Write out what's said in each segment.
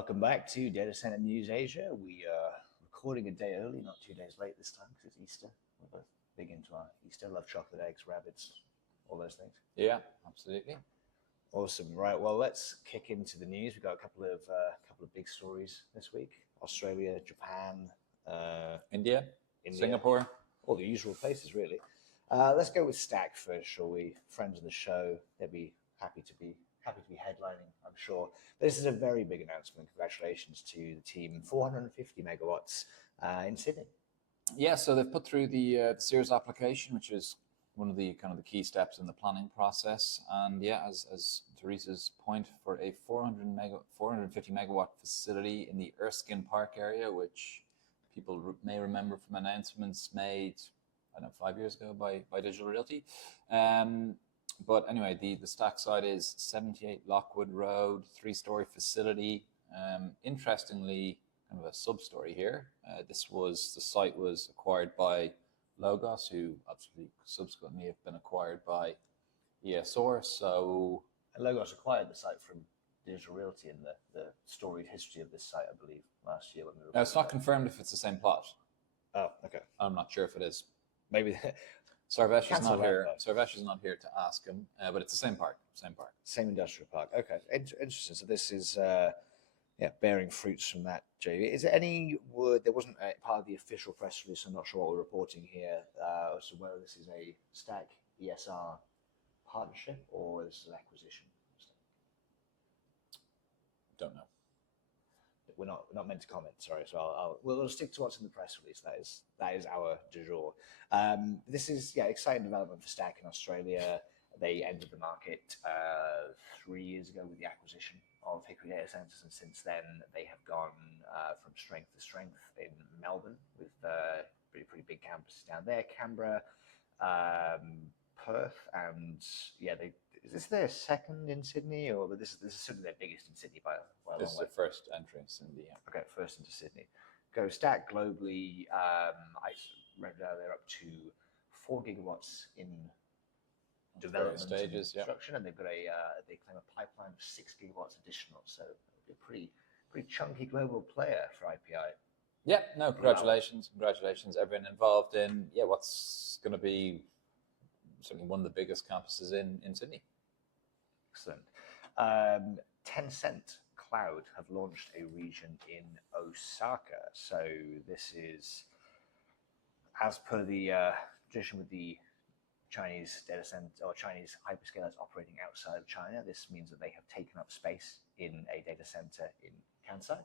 Welcome back to Data Center News Asia. We are recording a day early, not 2 days late this time because it's Easter. We're both big into our Easter. Love chocolate eggs, rabbits, all those things. Yeah, absolutely. Awesome. Right. Well, let's kick into the news. We've got a couple of big stories this week: Australia, Japan, India, Singapore, all the usual places, really. Let's go with Stack first, shall we? Friends of the show, they'd be happy to be headlining, I'm sure. But this is a very big announcement. Congratulations to the team. 450 megawatts in Sydney. Yeah, so they've put through the Series application, which is one of the key steps in the planning process. And yeah, as Teresa's point, for a 450 megawatt facility in the Erskine Park area, which people may remember from announcements made, I don't know, 5 years ago by Digital Realty. But anyway, the Stack site is 78 Lockwood Road, 3-story facility. Interestingly, kind of a sub-story here. The site was acquired by Logos, who obviously subsequently have been acquired by ESR. So Logos acquired the site from Digital Realty in the storied history of this site, I believe, last year when we were. Now, it's not confirmed if it's the same plot. Oh, okay. I'm not sure if it is. Maybe. Sarvesh is not here. Sarvesh is not here to ask him, but it's the same park. Same industrial park. Okay, interesting. So this is, bearing fruits from that, JV. Is there any word? There wasn't a part of the official press release. I'm not sure what we're reporting here. So whether this is a Stack ESR partnership or this is an acquisition. Don't know. We're not meant to comment. Sorry. So we'll stick to what's in the press release. That is our du jour. This is exciting development for Stack in Australia. They entered the market 3 years ago with the acquisition of Hickory Data Centers, and since then they have gone from strength to strength in Melbourne with pretty big campuses down there, Canberra, Perth, and is this their second in Sydney, or this is certainly their biggest in Sydney by a long way? This is their first entrance in the. Okay, first into Sydney. Go Stack globally. I read they're up to 4 gigawatts in development stages, and construction, and they've got they claim a pipeline of 6 gigawatts additional. So it'll be a pretty chunky global player for IPI. Yeah, no, congratulations, everyone involved in what's going to be certainly one of the biggest campuses in Sydney. Excellent. Tencent Cloud have launched a region in Osaka. So this is, as per the tradition with the Chinese data center or Chinese hyperscalers operating outside of China, this means that they have taken up space in a data center in Kansai.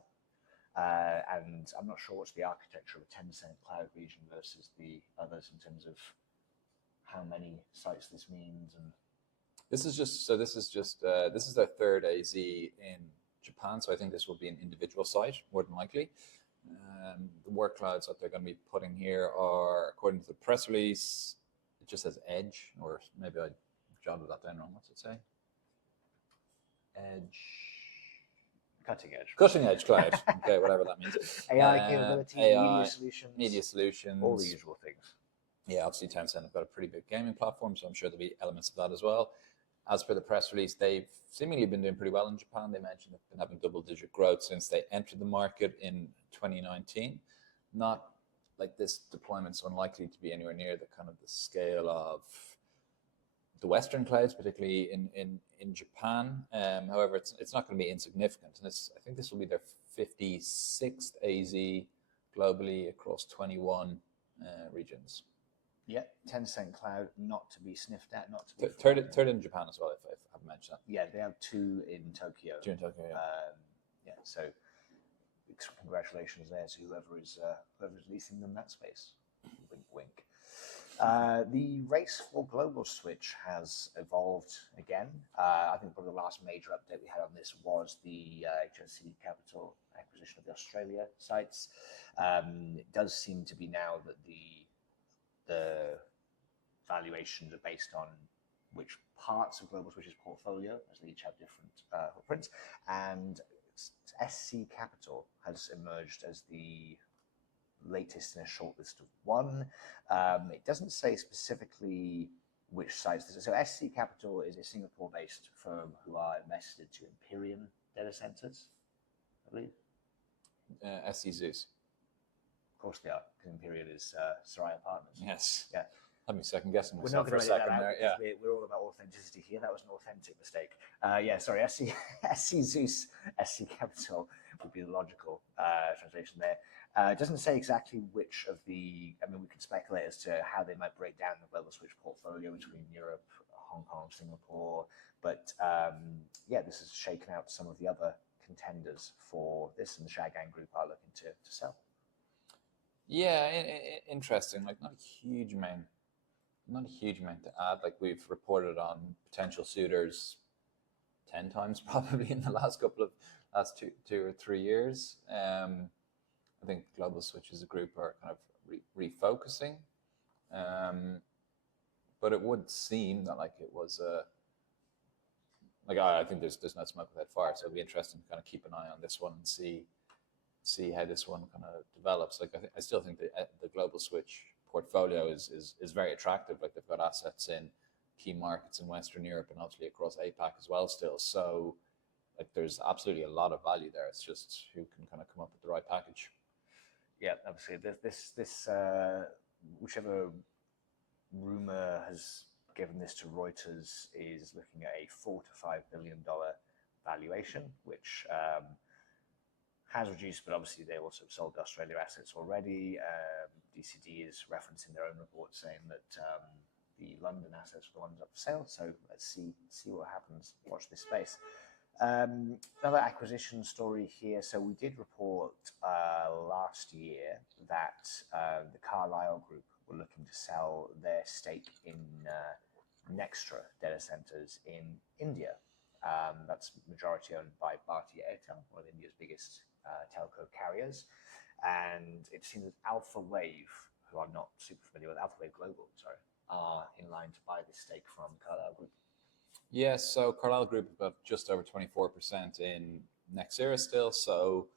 And I'm not sure what's the architecture of a Tencent Cloud region versus the others in terms of how many sites this means. And this is their third AZ in Japan, so I think this will be an individual site more than likely. The workloads that they're going to be putting here are, according to the press release, it just says Edge, or maybe I jotted that down wrong. What's it say? Edge. Cutting edge cloud. Okay, whatever that means. AI capability, media solutions, all the usual things. Yeah, obviously Tencent have got a pretty big gaming platform, so I'm sure there'll be elements of that as well. As per the press release, they've seemingly been doing pretty well in Japan. They mentioned they've been having double-digit growth since they entered the market in 2019. Not like this deployment's unlikely to be anywhere near the kind of the scale of the Western clouds, particularly in Japan. However, it's not going to be insignificant. And I think this will be their 56th AZ globally across 21 regions. Yeah, Tencent Cloud, not to be sniffed at, not to be third in Japan as well, if I haven't mentioned that. Yeah, they have 2 in Tokyo. 2 in Tokyo, yeah. So congratulations there to whoever's leasing them that space. Wink, wink. The race for global switch has evolved again. I think probably the last major update we had on this was the HNC Capital acquisition of the Australia sites. It does seem to be now that the valuations are based on which parts of Global Switch's portfolio, as they each have different footprints, and SC Capital has emerged as the latest in a short list of 1. It doesn't say specifically which sites this is. So SC Capital is a Singapore-based firm who are invested to Imperium data centers, I believe. SC Zeus. Of course they are, because Imperial is Soraya Partners. Yes. Yeah. Had me second guessing We're not myself for going a to edit second that out there. because we're all about authenticity here. That was an authentic mistake. Sorry, SC Zeus, SC Capital would be the logical translation there. It doesn't say exactly which of the, I mean, we could speculate as to how they might break down the Global Switch portfolio between Europe, Hong Kong, Singapore, but this has shaken out some of the other contenders for this, and the Shagang Group are looking to sell. Yeah, interesting. Like not a huge amount to add. Like we've reported on potential suitors 10 times probably in the last two or 3 years. I think Global Switch as a group are kind of refocusing, but it would seem that like it was I think there's no smoke without fire, so it'll be interesting to kind of keep an eye on this one and see how this one kind of develops. Like I still think the Global Switch portfolio is very attractive. Like they've got assets in key markets in Western Europe and obviously across APAC as well still. So like there's absolutely a lot of value there. It's just who can kind of come up with the right package. Yeah, obviously this whichever rumor has given this to Reuters is looking at a $4 to $5 billion valuation, which has reduced, but obviously they also sold Australia assets already. DCD is referencing their own report saying that the London assets were the ones up for sale. So let's see what happens. Watch this space. Another acquisition story here. So we did report last year that the Carlyle Group were looking to sell their stake in Nxtra data centers in India. That's majority owned by Bharti Airtel, one of India's biggest telco carriers. And it seems that Alpha Wave, who I'm not super familiar with, Alpha Wave Global, sorry, are in line to buy this stake from Carlyle Group. Yeah, so Carlyle Group have got just over 24% in Nxtra still. So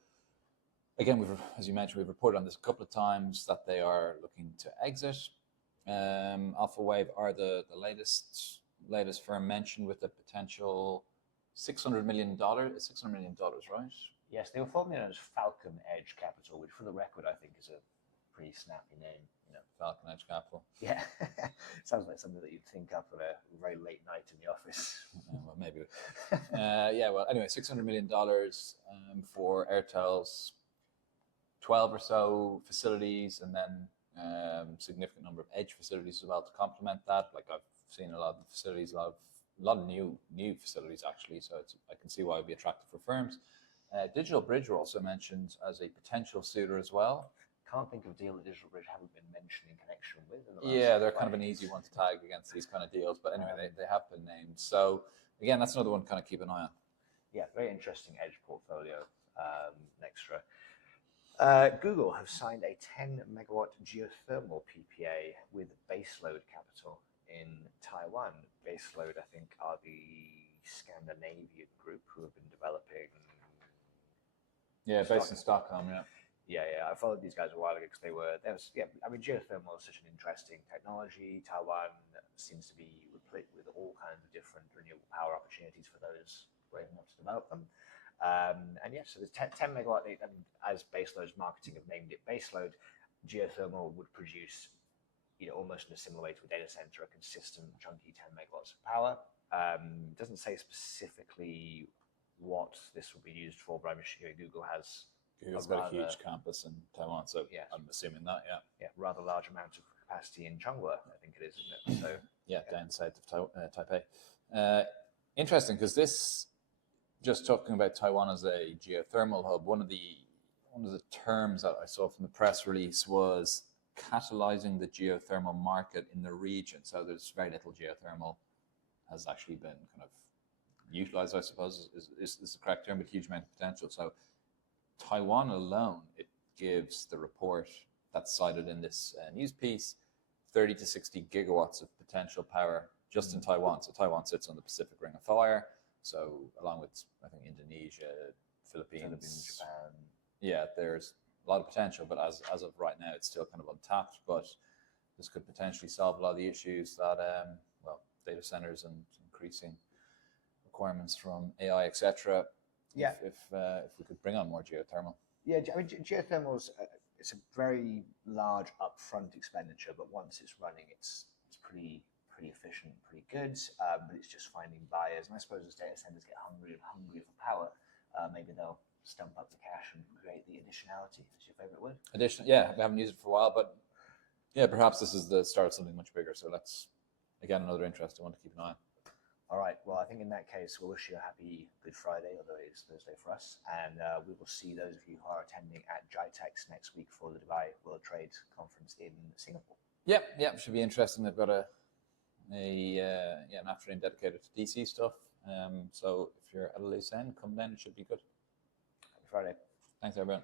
again, as you mentioned, we've reported on this a couple of times that they are looking to exit. Alpha Wave are the latest firm mentioned with a potential $600 million, right? Yes, they were formerly known as Falcon Edge Capital, which for the record, I think is a pretty snappy name. Falcon Edge Capital. Yeah, sounds like something that you'd think up at a very late night in the office. Well, maybe. Well, anyway, $600 million for Airtel's 12 or so facilities, and then significant number of edge facilities as well to complement that. Like I've seen a lot of the facilities, a lot of new facilities actually. So I can see why it'd be attractive for firms. Digital Bridge were also mentioned as a potential suitor as well. Can't think of a deal that Digital Bridge haven't been mentioned in connection with. They're kind of an easy one to tag against these kind of deals. But anyway, they have been named. So again, that's another one to kind of keep an eye on. Yeah, very interesting edge portfolio, Nxtra. Google have signed a 10 megawatt geothermal PPA with Baseload Capital in Taiwan. Baseload, I think, are the Scandinavian group who have been developing. Yeah, based in Stockholm. Yeah. I followed these guys a while ago because geothermal is such an interesting technology. Taiwan seems to be replete with all kinds of different renewable power opportunities for those brave enough to develop them. So there's 10 megawatt, as Baseload's marketing have named it Baseload, geothermal would produce, almost in a similar way to a data center, a consistent, chunky 10 megawatts of power. Doesn't say specifically what this will be used for, but I'm sure Google's got a huge campus in Taiwan, so yeah, I'm assuming that, rather large amount of capacity in Changhua, I think it is, isn't it? So down south of Taipei. Interesting, because this, just talking about Taiwan as a geothermal hub, one of the terms that I saw from the press release was catalyzing the geothermal market in the region. So there's very little geothermal has actually been kind of utilized, I suppose, is the correct term, but huge amount of potential. So Taiwan alone, it gives the report that's cited in this news piece 30 to 60 gigawatts of potential power just in Taiwan. So Taiwan sits on the Pacific Ring of Fire. So along with, I think, Indonesia, Philippines, Japan. Yeah, there's a lot of potential, but as of right now, it's still kind of untapped. But this could potentially solve a lot of the issues that, data centers and increasing requirements from AI, etc. Yeah. if we could bring on more geothermal. Yeah, I mean, geothermal's it's a very large upfront expenditure, but once it's running, it's pretty efficient, pretty good. But it's just finding buyers, and I suppose as data centers get hungry for power, maybe they'll stump up the cash and create the additionality. Is your favorite word? Yeah, we haven't used it for a while, but yeah, perhaps this is the start of something much bigger. So that's again another interesting one to keep an eye on. All right. Well, I think in that case, we'll wish you a happy Good Friday, although it's Thursday for us. And we will see those of you who are attending at GITEX next week for the Dubai World Trade Conference in Singapore. Yeah, should be interesting. They've got an afternoon dedicated to DC stuff. So if you're at a loose end, come then. It should be good. Happy Friday. Thanks, everyone.